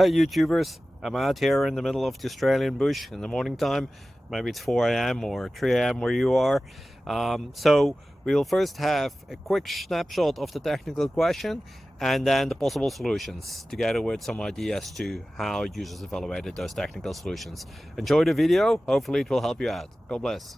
Hey YouTubers, I'm out here in the middle of the Australian bush in the morning time. Maybe it's 4 a.m. or 3 a.m. where you are. So we will first have a quick snapshot of the technical question and then the possible solutions, together with some ideas to how users evaluated those technical solutions. Enjoy the video, hopefully it will help you out. God bless.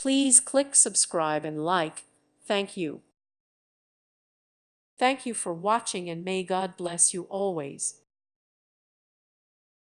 Please click subscribe and like. Thank you. Thank you for watching and may God bless you always.